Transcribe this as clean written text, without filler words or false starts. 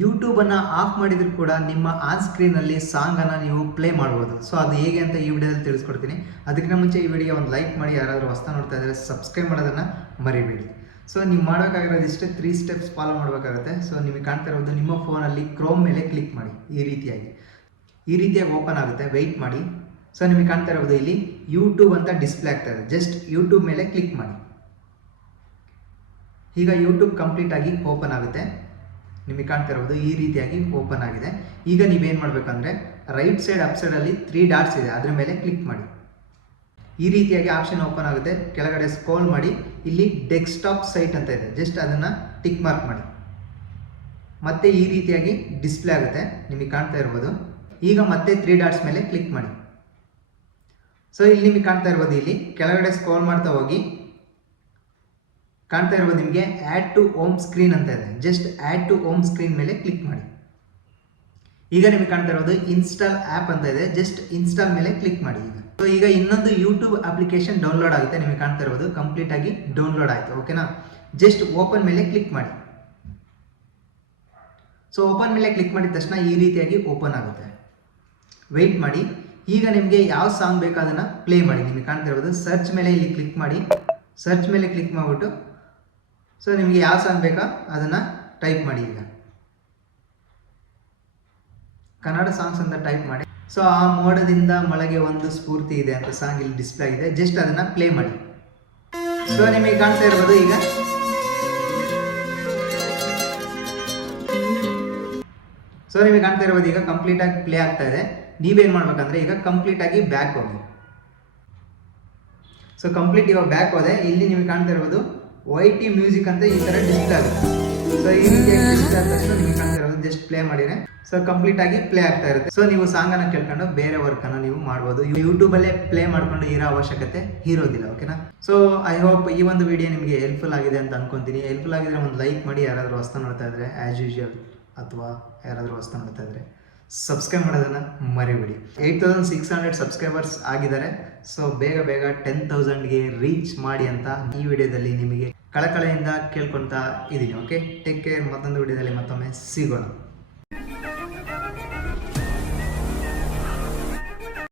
ಯೂಟ್ಯೂಬನ್ನು of ಮಾಡಿದರೂ ಕೂಡ ನಿಮ್ಮ ಆನ್ ಸ್ಕ್ರೀನಲ್ಲಿ ಸಾಂಗನ್ನು ನೀವು ಪ್ಲೇ ಮಾಡ್ಬೋದು. ಸೊ ಅದು ಹೇಗೆ ಅಂತ ಈ ವಿಡಿಯೋದಲ್ಲಿ ತಿಳಿಸ್ಕೊಡ್ತೀನಿ. ಅದಕ್ಕಿಂತ ಮುಂಚೆ ಈ ವಿಡಿಯೋ ಒಂದು ಲೈಕ್ ಮಾಡಿ, ಯಾರಾದರೂ ಹೊಸ್ತಾ ನೋಡ್ತಾ ಇದ್ದರೆ ಸಬ್ಸ್ಕ್ರೈಬ್ ಮಾಡೋದನ್ನು ಮರಿಬೇಡಿ. ಸೊ ನೀವು ಮಾಡಬೇಕಾಗಿರೋದು ಇಷ್ಟೇ, 3 ಸ್ಟೆಪ್ಸ್ ಫಾಲೋ ಮಾಡಬೇಕಾಗುತ್ತೆ. ಸೊ ನಿಮಗೆ ಕಾಣ್ತಾ ಇರೋದು ನಿಮ್ಮ ಫೋನಲ್ಲಿ ಕ್ರೋಮ್ ಮೇಲೆ ಕ್ಲಿಕ್ ಮಾಡಿ. ಈ ರೀತಿಯಾಗಿ ಓಪನ್ ಆಗುತ್ತೆ. ವೆಯ್ಟ್ ಮಾಡಿ. ಸೊ ನಿಮಗೆ ಕಾಣ್ತಾ ಇರೋದು ಇಲ್ಲಿ ಯೂಟ್ಯೂಬ್ ಅಂತ ಡಿಸ್ಪ್ಲೇ ಆಗ್ತಾ ಇದೆ. ಜಸ್ಟ್ ಯೂಟ್ಯೂಬ್ ಮೇಲೆ ಕ್ಲಿಕ್ ಮಾಡಿ. ಈಗ ಯೂಟ್ಯೂಬ್ ಕಂಪ್ಲೀಟ್ ಆಗಿ ಓಪನ್ ಆಗುತ್ತೆ. ನಿಮಗೆ ಕಾಣ್ತಾ ಇರೋದು ಈ ರೀತಿಯಾಗಿ ಓಪನ್ ಆಗಿದೆ. ಈಗ ನೀವೇನು ಮಾಡಬೇಕಂದ್ರೆ ರೈಟ್ ಸೈಡ್ ಅಪ್ ಸೈಡಲ್ಲಿ 3 ಡಾಟ್ಸ್ ಇದೆ, ಅದರ ಮೇಲೆ ಕ್ಲಿಕ್ ಮಾಡಿ. ಈ ರೀತಿಯಾಗಿ ಆಪ್ಷನ್ ಓಪನ್ ಆಗುತ್ತೆ. ಕೆಳಗಡೆ ಸ್ಕ್ರೋಲ್ ಮಾಡಿ, ಇಲ್ಲಿ ಡೆಸ್ಕ್ಟಾಪ್ ಸೈಟ್ ಅಂತ ಇದೆ, ಜಸ್ಟ್ ಅದನ್ನು ಟಿಕ್ ಮಾರ್ಕ್ ಮಾಡಿ. ಮತ್ತೆ ಈ ರೀತಿಯಾಗಿ ಡಿಸ್ಪ್ಲೇ ಆಗುತ್ತೆ, ನಿಮಗೆ ಕಾಣ್ತಾ ಇರ್ಬೋದು. ಈಗ ಮತ್ತೆ 3 ಡಾಟ್ಸ್ ಮೇಲೆ ಕ್ಲಿಕ್ ಮಾಡಿ. ಸೊ ಇಲ್ಲಿ ನಿಮಗೆ ಕಾಣ್ತಾ ಇರ್ಬೋದು, ಇಲ್ಲಿ ಕೆಳಗಡೆ ಸ್ಕ್ರೋಲ್ ಮಾಡ್ತಾ ಹೋಗಿ ಕಾಣ್ತಾ ಇರ್ಬೋದು ನಿಮಗೆ ಆ್ಯಡ್ ಟು ಹೋಮ್ ಸ್ಕ್ರೀನ್ ಅಂತ ಇದೆ. Just add to home screen ಮೇಲೆ ಕ್ಲಿಕ್ ಮಾಡಿ. ಈಗ ನಿಮಗೆ ಕಾಣ್ತಾ ಇರೋದು ಇನ್ಸ್ಟಾಲ್ ಆ್ಯಪ್ ಅಂತ ಇದೆ. ಜಸ್ಟ್ ಇನ್ಸ್ಟಾಲ್ ಮೇಲೆ ಕ್ಲಿಕ್ ಮಾಡಿ. ಸೊ ಈಗ ಇನ್ನೊಂದು ಯೂಟ್ಯೂಬ್ ಅಪ್ಲಿಕೇಶನ್ ಡೌನ್ಲೋಡ್ ಆಗುತ್ತೆ. ನಿಮಗೆ ಕಾಣ್ತಾ ಇರೋದು ಕಂಪ್ಲೀಟ್ ಆಗಿ ಡೌನ್ಲೋಡ್ ಆಯಿತು. ಓಕೆನಾ? ಜಸ್ಟ್ ಓಪನ್ ಮೇಲೆ ಕ್ಲಿಕ್ ಮಾಡಿ. ಸೊ ಓಪನ್ ಮೇಲೆ ಕ್ಲಿಕ್ ಮಾಡಿದ ತಕ್ಷಣ ಈ ರೀತಿಯಾಗಿ ಓಪನ್ ಆಗುತ್ತೆ. ವೆಯ್ಟ್ ಮಾಡಿ. ಈಗ ನಿಮಗೆ ಯಾವ ಸಾಂಗ್ ಬೇಕು ಅದನ್ನು ಪ್ಲೇ ಮಾಡಿ. ನಿಮಗೆ ಕಾಣ್ತಾ ಇರೋದು ಸರ್ಚ್ ಮೇಲೆ ಇಲ್ಲಿ ಕ್ಲಿಕ್ ಮಾಡಿ. ಸರ್ಚ್ ಮೇಲೆ ಕ್ಲಿಕ್ ಮಾಡಿಬಿಟ್ಟು ಸೊ ನಿಮಗೆ ಯಾವ ಸಾಂಗ್ ಬೇಕಾ ಅದನ್ನು ಟೈಪ್ ಮಾಡಿ. ಈಗ ಕನ್ನಡ ಸಾಂಗ್ಸ್ ಅಂತ ಟೈಪ್ ಮಾಡಿ. ಸೊ ಆ ಮೋಡದಿಂದ ಮಳೆಗೆ ಒಂದು ಸ್ಫೂರ್ತಿ ಇದೆ ಅಂತ ಸಾಂಗ್ ಇಲ್ಲಿ ಡಿಸ್ಪ್ಲೇ ಆಗಿದೆ. ಜಸ್ಟ್ ಅದನ್ನು ಪ್ಲೇ ಮಾಡಿ. ಸೊ ನಿಮಗೆ ಕಾಣ್ತಾ ಇರ್ಬೋದು ಈಗ ಈಗ ಕಂಪ್ಲೀಟಾಗಿ ಪ್ಲೇ ಆಗ್ತಾ ಇದೆ. ನೀವೇನು ಮಾಡ್ಬೇಕಂದ್ರೆ ಈಗ ಕಂಪ್ಲೀಟಾಗಿ ಬ್ಯಾಕ್ ಹೋಗಿ. ಸೊ ಕಂಪ್ಲೀಟ್ ಇವಾಗ ಬ್ಯಾಕ್ ಹೋದೆ. ಇಲ್ಲಿ ನಿಮಗೆ ಕಾಣ್ತಾ ಇರ್ಬೋದು YT ಮ್ಯೂಸಿಕ್ ಅಂತ ಈ ಥರ ಡಿಸ್ಪ್ಲೇ ಆಗುತ್ತೆ. ಸೊ ಈ ರೀತಿಯಾಗಿ ಡಿಸ್ಪ್ಲೇ ಆದ ತಕ್ಷಣ ನಿಮಗೆ ಕಾಣ್ತಾ ಇರೋದು ಜಸ್ಟ್ ಪ್ಲೇ ಮಾಡಿದ್ರೆ ಸೊ ಕಂಪ್ಲೀಟ್ ಆಗಿ ಪ್ಲೇ ಆಗ್ತಾ ಇರುತ್ತೆ. ಸೊ ನೀವು ಸಾಂಗನ್ನು ಕೇಳ್ಕೊಂಡು ಬೇರೆ ವರ್ಕನ್ನು ನೀವು ಮಾಡ್ಬೋದು. ಯೂಟ್ಯೂಬಲ್ಲೇ ಪ್ಲೇ ಮಾಡ್ಕೊಂಡು ಇರೋ ಅವಶ್ಯಕತೆ ಇರೋದಿಲ್ಲ. ಓಕೆನಾ? ಸೊ ಐ ಹೋಪ್ ಈ ಒಂದು ವಿಡಿಯೋ ನಿಮಗೆ ಹೆಲ್ಪ್ಫುಲ್ ಆಗಿದೆ ಅಂತ ಅನ್ಕೊಂತೀನಿ. ಹೆಲ್ಪ್ಫುಲ್ ಆಗಿದ್ರೆ ಒಂದು ಲೈಕ್ ಮಾಡಿ. ಯಾರಾದರೂ ಹೊಸ್ತಾ ನೋಡ್ತಾ ಇದ್ರೆ ಆ್ಯಸ್ ಯೂಶುವಲ್, ಅಥವಾ ಯಾರಾದರೂ ಹೊಸ್ತಾ ನೋಡ್ತಾ ಇದ್ರೆ ಸಬ್ಸ್ಕ್ರೈಬ್ ಮಾಡೋದನ್ನು ಮರಿಬೇಡಿ. 8600 ಸಬ್ಸ್ಕ್ರೈಬರ್ಸ್ ಆಗಿದ್ದಾರೆ. ಸೊ ಬೇಗ 10,000ಗೆ ರೀಚ್ ಮಾಡಿ ಅಂತ ಈ ವಿಡಿಯೋದಲ್ಲಿ ನಿಮಗೆ ಕಳಕಳೆಯಿಂದ ಕೇಳ್ಕೊಳ್ತಾ ಇದ್ದೀನಿ. Okay, take care. ಮತ್ತೊಂದು ವಿಡಿಯೋದಲ್ಲಿ ಮತ್ತೊಮ್ಮೆ ಸಿಗೋಣ.